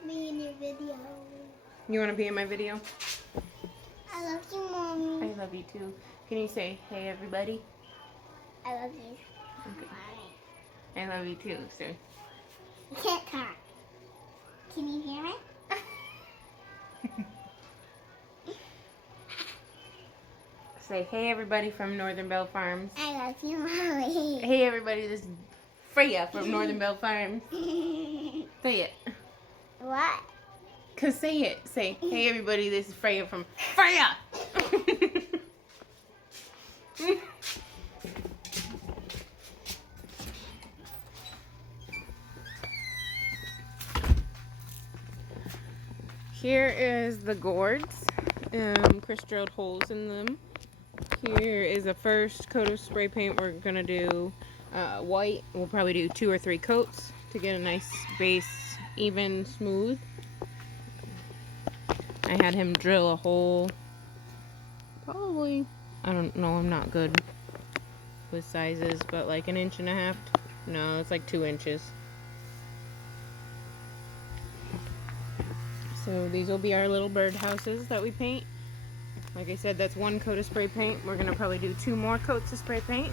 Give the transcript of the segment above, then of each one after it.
to be in your video. You want to be in my video? I love you, Mommy. I love you too. Can you say, hey everybody? I love you. Okay. I love you too, sir. You can't talk. Can you hear me? Say, hey everybody from Northern Bell Farms. I love you, Mommy. Hey everybody, this is Freya from Northern Bell Farms. Say it. What? Cause say it. Say, hey everybody, this is Freya from Freya! Here is the gourds. Chris drilled holes in them. Here is the first coat of spray paint. We're gonna do white. We'll probably do 2 or 3 coats to get a nice base, even, smooth. I had him drill a hole. Probably, I don't know, I'm not good with sizes, but like 1.5 inches. No, it's like 2 inches. So these will be our little bird houses that we paint. Like I said, that's 1 coat of spray paint. We're gonna probably do 2 more coats of spray paint.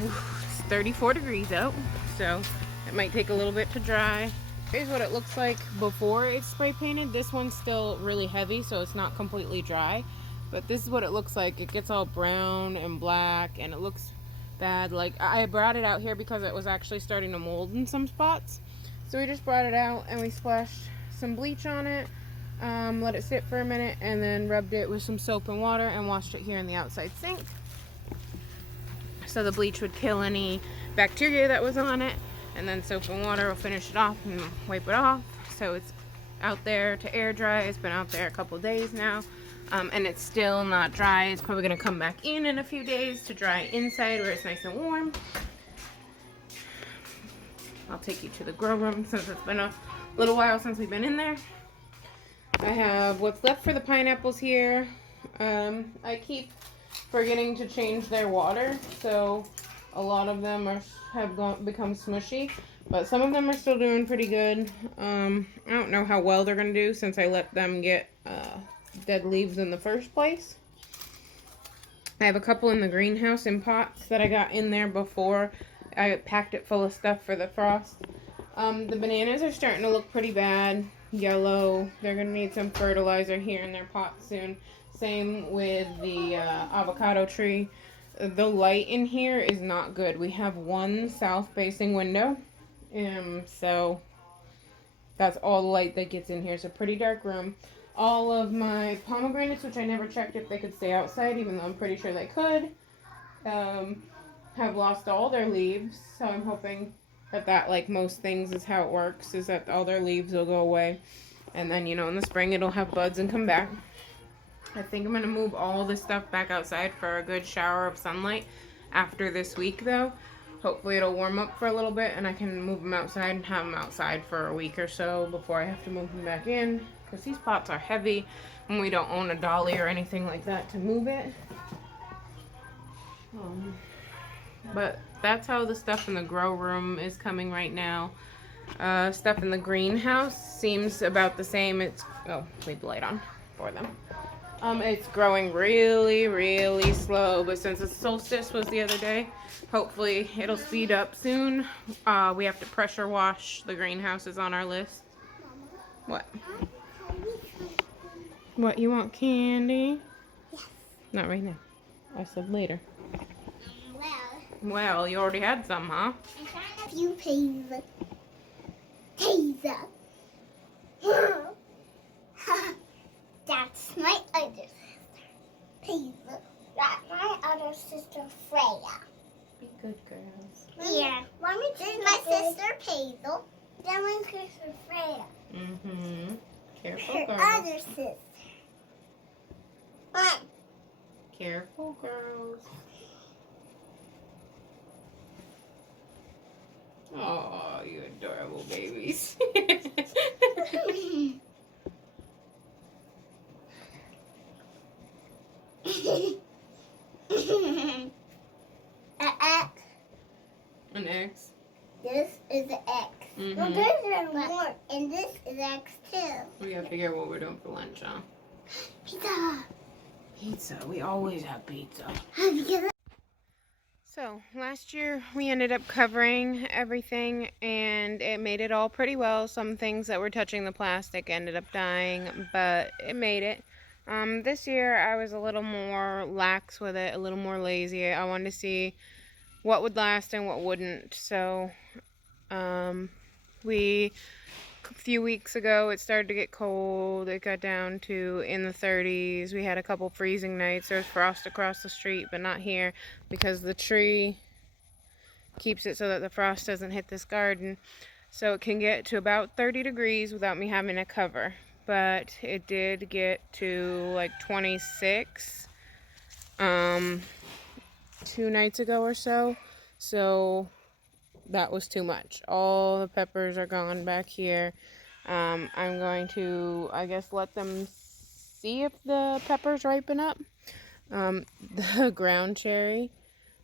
It's 34 degrees out, so it might take a little bit to dry. Here's what it looks like before it's spray painted. This one's still really heavy, so it's not completely dry. But this is what it looks like. It gets all brown and black, and it looks bad. Like, I brought it out here because it was actually starting to mold in some spots. So we just brought it out and we splashed some bleach on it, let it sit for a minute, and then rubbed it with some soap and water and washed it here in the outside sink. So the bleach would kill any bacteria that was on it, and then soap and water will finish it off and wipe it off. So it's out there to air dry. It's been out there a couple days now, and it's still not dry. It's probably going to come back in a few days to dry inside where it's nice and warm. I'll take you to the grow room since it's been a little while since we've been in there. I have what's left for the pineapples here. I keep forgetting to change their water, so a lot of them have become smushy, but some of them are still doing pretty good. I don't know how well they're going to do since I let them get dead leaves in the first place. I have a couple in the greenhouse in pots that I got in there before I packed it full of stuff for the frost. The bananas are starting to look pretty bad, yellow. They're going to need some fertilizer here in their pots soon. Same with the avocado tree. The light in here is not good. We have 1 south-facing window, so that's all the light that gets in here. It's a pretty dark room. All of my pomegranates, which I never checked if they could stay outside, even though I'm pretty sure they could, have lost all their leaves, so I'm hoping that like most things is how it works, is that all their leaves will go away, and then, you know, in the spring it'll have buds and come back. I think I'm going to move all this stuff back outside for a good shower of sunlight after this week, though. Hopefully it'll warm up for a little bit and I can move them outside and have them outside for a week or so before I have to move them back in, because these pots are heavy and we don't own a dolly or anything like that to move it. But that's how the stuff in the grow room is coming right now. Stuff in the greenhouse seems about the same. It's, oh, leave the light on for them. It's growing really, really slow, but since the solstice was the other day, hopefully it'll speed up soon. We have to pressure wash the greenhouses on our list. What? What, you want candy? Yes. Not right now. I said later. Well, Well, you already had some, huh? I'm trying to few Taser. That's my other sister, Taser. That's my other sister, Freya. Be good girls. Yeah. This is my sister, Hazel. Then my sister, Freya. Mm-hmm. Careful, Her girls. other sister. What? Careful, girls. Oh, you adorable babies. An X. An X. This is an X. Well, there's more, and this is X too. We gotta figure out what we're doing for lunch, huh? Pizza. Pizza. We always have pizza. Because So last year we ended up covering everything and it made it all pretty well. Some things that were touching the plastic ended up dying, but it made it. This year I was a little more lax with it, a little more lazy. I wanted to see what would last and what wouldn't. So a few weeks ago it started to get cold. It got down to in the 30s. We had a couple freezing nights. There was frost across the street, but not here because the tree keeps it so that the frost doesn't hit this garden. So it can get to about 30 degrees without me having a cover. But it did get to like 26 2 nights ago or so. So that was too much. All the peppers are gone back here. I'm going to, I guess, let them see if the peppers ripen up. The ground cherry,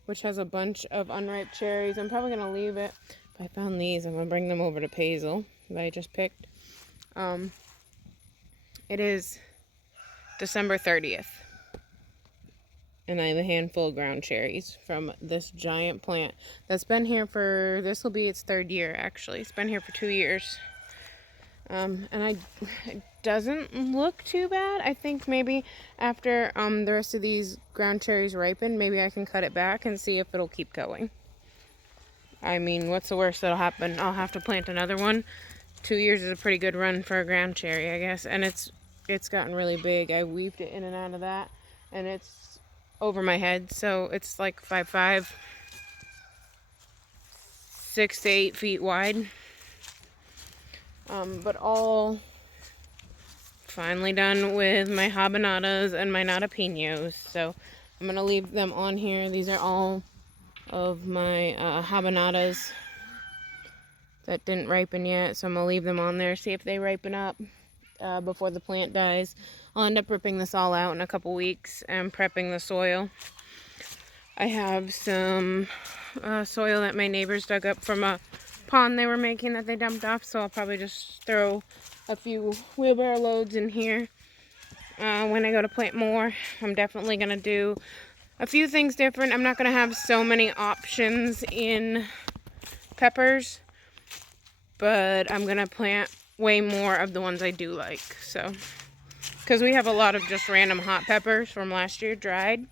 which has a bunch of unripe cherries, I'm probably going to leave it. If I found these, I'm going to bring them over to Pazel that I just picked. It is December 30th. And I have a handful of ground cherries from this giant plant that's been here for, this will be its 3rd year actually. It's been here for 2 years. And it doesn't look too bad. I think maybe after the rest of these ground cherries ripen, maybe I can cut it back and see if it'll keep going. I mean, what's the worst that'll happen? I'll have to plant another one. 2 years is a pretty good run for a ground cherry, I guess. And it's gotten really big. I weaved it in and out of that, and it's over my head, so it's like 5'5", 6 to 8 feet wide. But all finally done with my habanadas and my natapinos, so I'm gonna leave them on here. These are all of my habanadas that didn't ripen yet, so I'm gonna leave them on there, see if they ripen up before the plant dies. I'll end up ripping this all out in a couple weeks and prepping the soil. I have some soil that my neighbors dug up from a pond they were making that they dumped off, so I'll probably just throw a few wheelbarrow loads in here when I go to plant more. I'm definitely going to do a few things different. I'm not going to have so many options in peppers, but I'm going to plant way more of the ones I do like, so... Because we have a lot of just random hot peppers from last year, dried.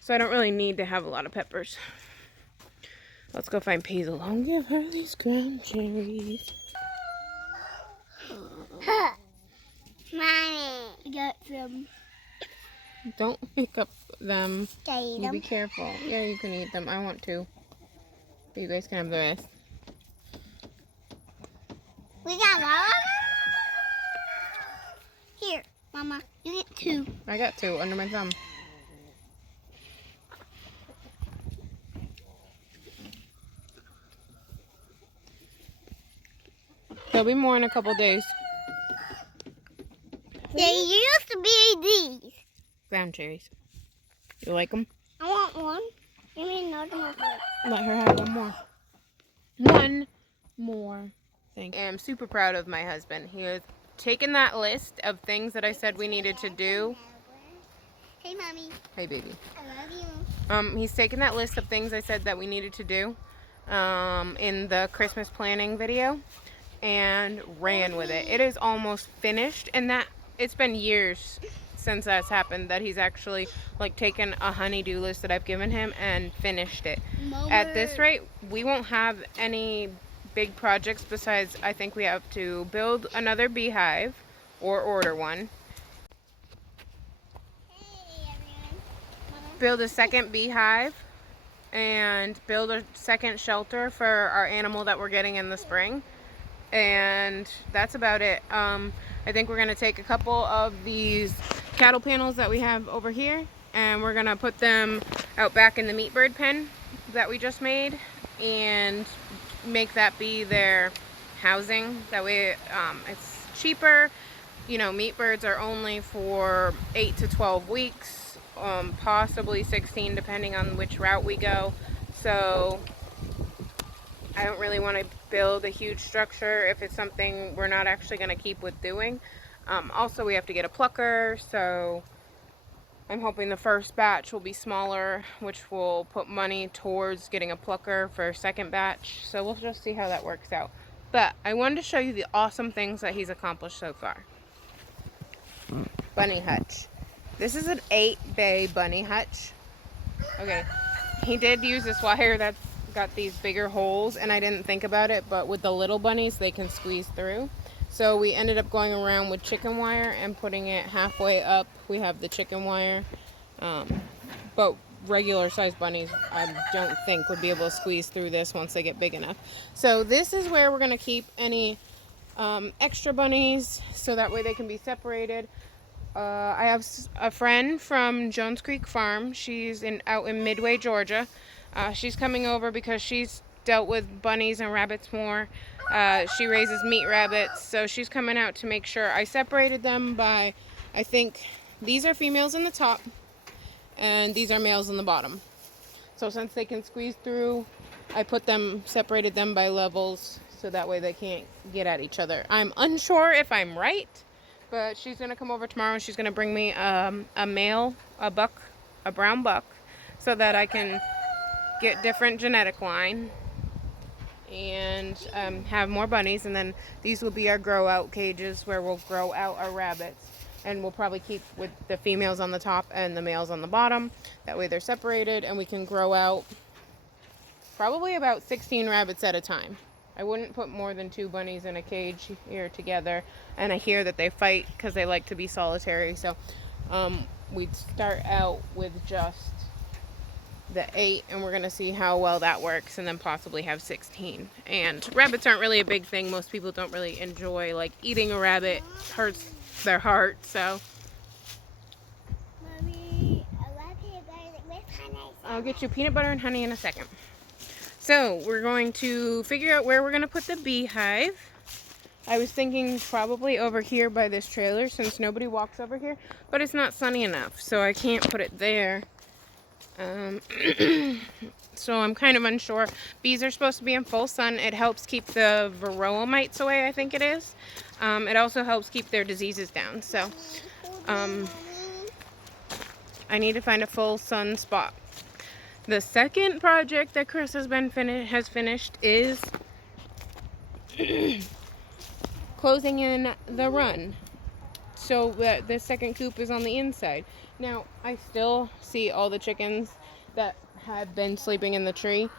So I don't really need to have a lot of peppers. Let's go find Pazel. I'll give her these ground cherries. Mommy, I got some. Don't pick up them. Can I eat You them? be careful. Yeah, you can eat them. I want to. But you guys can have the rest. We got one. Here, Mama, you get 2. I got 2 under my thumb. There'll be more in a couple days. They used to be these. Ground cherries. You like them? I want one. Give me another one. Let her have one more. One more thing. I'm super proud of my husband. He has taken that list of things that I said we needed to do. Hey, Mommy. Hey, baby. I love you. He's taken that list of things I said that we needed to do in the Christmas planning video and ran with it. It is almost finished, and that it's been years since that's happened, that he's actually like taken a honey-do list that I've given him and finished it. At this rate, we won't have any big projects besides I think we have to build another beehive or order one. Hey, everyone. Build a second beehive and build a second shelter for our animal that we're getting in the spring, and that's about it. I think we're gonna take a couple of these cattle panels that we have over here and we're gonna put them out back in the meat bird pen that we just made and make that be their housing. That way it's cheaper. You know, meat birds are only for 8 to 12 weeks, possibly 16 depending on which route we go. So I don't really want to build a huge structure if it's something we're not actually going to keep with doing. Also, we have to get a plucker, so I'm hoping the first batch will be smaller, which will put money towards getting a plucker for a second batch. So we'll just see how that works out. But I wanted to show you the awesome things that he's accomplished so far. Bunny hutch. This is an 8-bay bunny hutch. Okay, he did use this wire that's got these bigger holes, and I didn't think about it, but with the little bunnies, they can squeeze through. So we ended up going around with chicken wire and putting it halfway up. We have the chicken wire, but regular sized bunnies I don't think would be able to squeeze through this once they get big enough. So this is where we're going to keep any extra bunnies, so that way they can be separated. I have a friend from Jones Creek Farm. She's out in Midway, Georgia. She's coming over because she's dealt with bunnies and rabbits more. She raises meat rabbits, so she's coming out to make sure. I separated them by, I think these are females in the top and these are males in the bottom. So since they can squeeze through, I separated them by levels, so that way they can't get at each other. I'm unsure if I'm right, but she's going to come over tomorrow and she's going to bring me a male, a brown buck, so that I can get different genetic line and have more bunnies. And then these will be our grow out cages where we'll grow out our rabbits, and we'll probably keep with the females on the top and the males on the bottom. That way they're separated and we can grow out probably about 16 rabbits at a time. I wouldn't put more than 2 bunnies in a cage here together, and I hear that they fight because they like to be solitary. So we'd start out with just the 8, and we're going to see how well that works, and then possibly have 16. And rabbits aren't really a big thing. Most people don't really enjoy, like, eating a rabbit. Hurts their heart. So Mommy, I love peanut butter with honey. I'll get you peanut butter and honey in a second. So we're going to figure out where we're going to put the beehive. I was thinking probably over here by this trailer, since nobody walks over here, but it's not sunny enough, so I can't put it there. So I'm kind of unsure. Bees are supposed to be in full sun. It helps keep the varroa mites away, I think it is. It also helps keep their diseases down. So I need to find a full sun spot. The second project that Chris has finished is closing in the run, so that the second coop is on the inside. Now, I still see all the chickens that have been sleeping in the tree.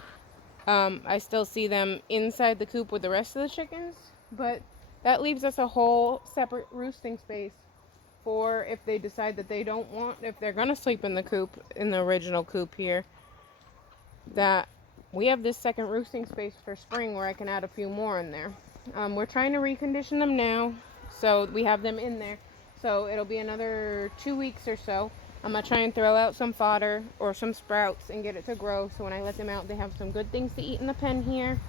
I still see them inside the coop with the rest of the chickens, but that leaves us a whole separate roosting space for if they decide that they don't want, if they're going to sleep in the coop, in the original coop here, that we have this second roosting space for spring where I can add a few more in there. We're trying to recondition them now, so we have them in there. So it'll be another 2 weeks or so. I'm going to try and throw out some fodder or some sprouts and get it to grow, so when I let them out, they have some good things to eat in the pen here.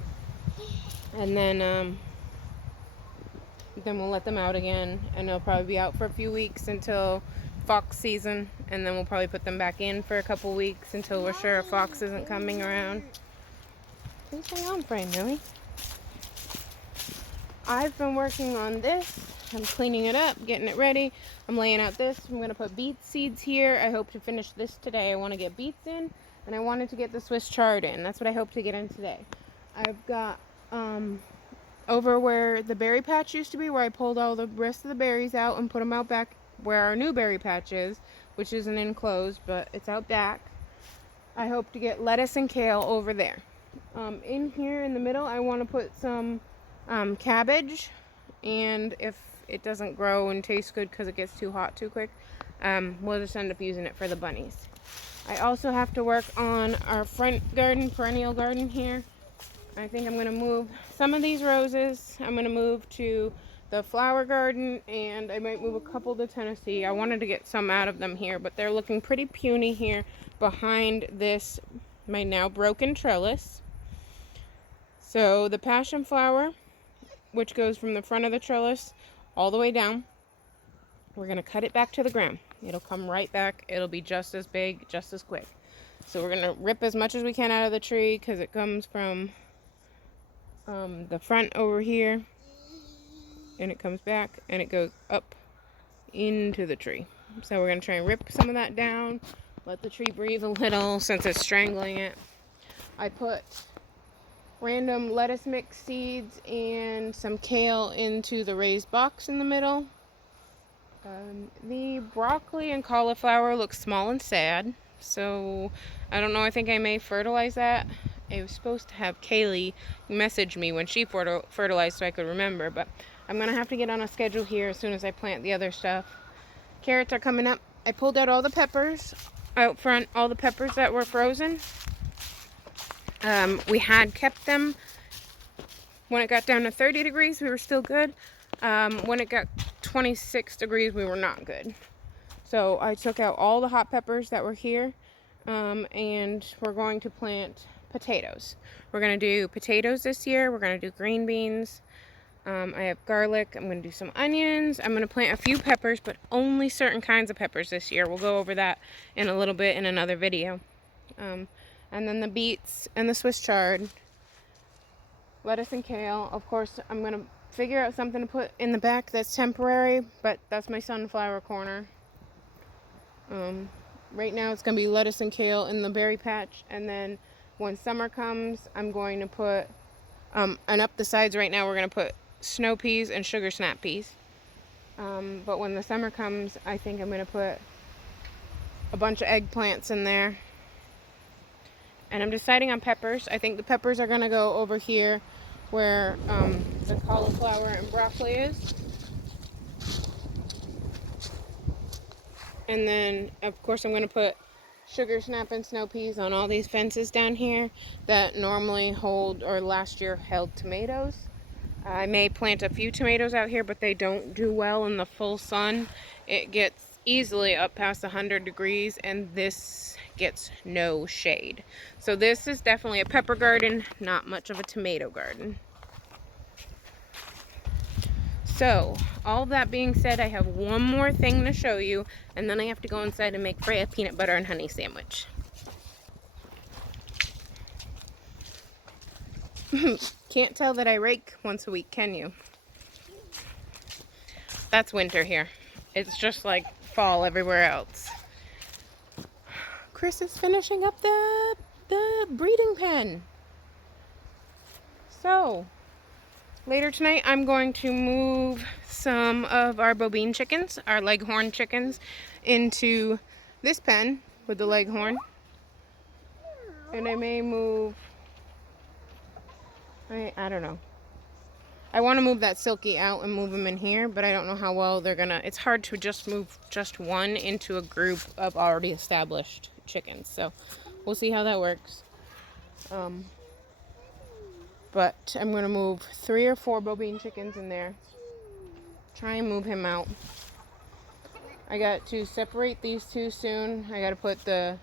And then we'll let them out again, and they'll probably be out for a few weeks until fox season, and then we'll probably put them back in for a couple weeks until we're sure a fox isn't coming around. Please hang on, Frame, really. I've been working on this. I'm cleaning it up, getting it ready. I'm laying out this. I'm going to put beet seeds here. I hope to finish this today. I want to get beets in, and I wanted to get the Swiss chard in. That's what I hope to get in today. I've got over where the berry patch used to be, where I pulled all the rest of the berries out and put them out back where our new berry patch is, which isn't enclosed, but it's out back. I hope to get lettuce and kale over there. In here in the middle, I want to put some cabbage, and if it doesn't grow and taste good because it gets too hot too quick, we'll just end up using it for the bunnies. I also have to work on our front garden, perennial garden here. I think I'm going to move some of these roses. I'm going to move to the flower garden, and I might move a couple to Tennessee. I wanted to get some out of them here, but they're looking pretty puny here behind this, my now broken trellis. So the passion flower, which goes from the front of the trellis all the way down, we're going to cut it back to the ground. It'll come right back. It'll be just as big, just as quick. So we're going to rip as much as we can out of the tree because it comes from the front over here, and it comes back and it goes up into the tree. So we're going to try and rip some of that down, let the tree breathe a little since it's strangling it. I put random lettuce mix seeds and some kale into the raised box in the middle. The broccoli and cauliflower look small and sad, so I don't know, I think I may fertilize that. I was supposed to have Kaylee message me when she fertilized so I could remember, but I'm going to have to get on a schedule here as soon as I plant the other stuff. Carrots are coming up. I pulled out all the peppers out front, all the peppers that were frozen. We had kept them when it got down to 30 degrees, we were still good. When it got 26 degrees, we were not good. So I took out all the hot peppers that were here, and we're going to plant potatoes. We're going to do potatoes this year. We're going to do green beans. I have garlic. I'm going to do some onions. I'm going to plant a few peppers, but only certain kinds of peppers this year. We'll go over that in a little bit in another video. And then the beets and the Swiss chard, lettuce and kale. Of course, I'm going to figure out something to put in the back that's temporary, but that's my sunflower corner. Right now it's going to be lettuce and kale in the berry patch, and then when summer comes, I'm going to put, and up the sides right now, we're going to put snow peas and sugar snap peas. But when the summer comes, I think I'm going to put a bunch of eggplants in there. And I'm deciding on peppers. I think the peppers are going to go over here where the cauliflower and broccoli is. And then, of course, I'm going to put sugar snap and snow peas on all these fences down here that normally hold, or last year held, tomatoes. I may plant a few tomatoes out here, but they don't do well in the full sun. It gets easily up past 100 degrees, and this gets no shade. So this is definitely a pepper garden, not much of a tomato garden. So, all that being said, I have one more thing to show you, and then I have to go inside and make Freya a peanut butter and honey sandwich. Can't tell that I rake once a week, can you? That's winter here. It's just like fall everywhere else. Chris is finishing up the breeding pen. So, later tonight, I'm going to move some of our bovine chickens, our leghorn chickens, into this pen with the leghorn. And I may move, I don't know. I want to move that Silky out and move them in here, but I don't know how well they're gonna, it's hard to just move just one into a group of already established chickens. So, we'll see how that works. But I'm going to move 3 or 4 bovine chickens in there. Try and move him out. I got to separate these two soon. I got to put the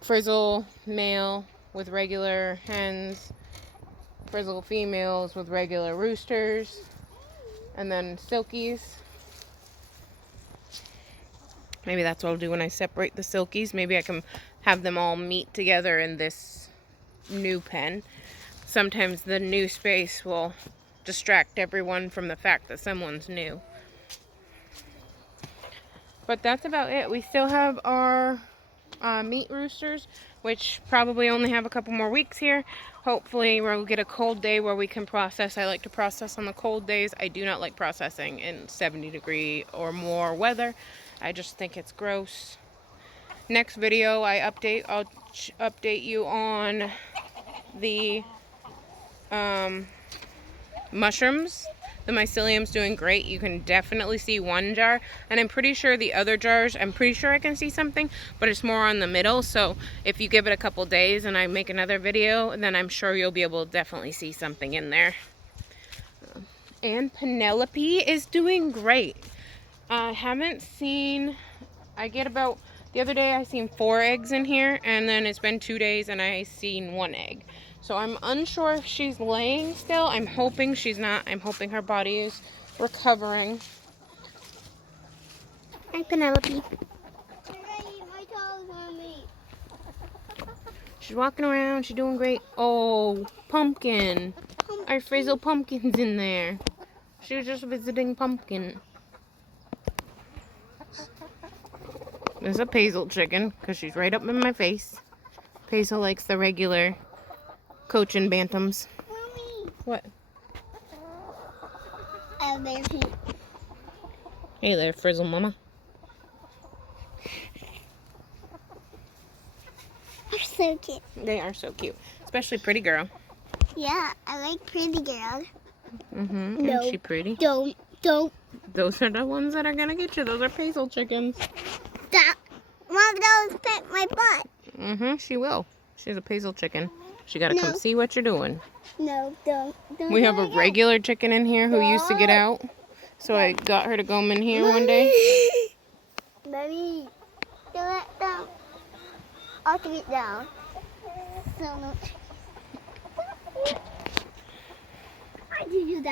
frizzle male with regular hens, frizzle females with regular roosters, and then silkies. Maybe that's what I'll do when I separate the silkies. Maybe I can have them all meet together in this new pen. Sometimes the new space will distract everyone from the fact that someone's new. But that's about it. We still have our meat roosters, which probably only have a couple more weeks here. Hopefully we'll get a cold day where we can process. I like to process on the cold days. I do not like processing in 70-degree or more weather. I just think it's gross. Next video I'll update you on the mushrooms. The mycelium's doing great. You can definitely see one jar, and I'm pretty sure the other jars, I'm pretty sure I can see something, but it's more on the middle. So if you give it a couple days and I make another video, then I'm sure you'll be able to definitely see something in there. And Penelope is doing great. I haven't seen, the other day I seen 4 eggs in here, and then it's been 2 days and I seen 1 egg. So I'm unsure if she's laying still. I'm hoping she's not. I'm hoping her body is recovering. Hi, Penelope. She's walking around. She's doing great. Oh, Pumpkin. Our Frizzle Pumpkin's in there. She was just visiting Pumpkin. There's a Paisel chicken, because she's right up in my face. Paisel likes the regular Cochin Bantams. Mommy. What? There's he. Hey there, Frizzle Mama. They're so cute. They are so cute. Especially Pretty Girl. Yeah, I like pretty girls. Mm-hmm. No. Isn't she pretty? Don't. Those are the ones that are going to get you. Those are Paisel chickens. Stop. One of those pet my butt. Mm-hmm. She will. She's a Paisel chicken. She got to No. come see what you're doing. No, don't. We have a regular chicken in here who used to get out. So I got her to come in here one day. Mommy, don't let down. I'll take it down. So much. Why did you do that?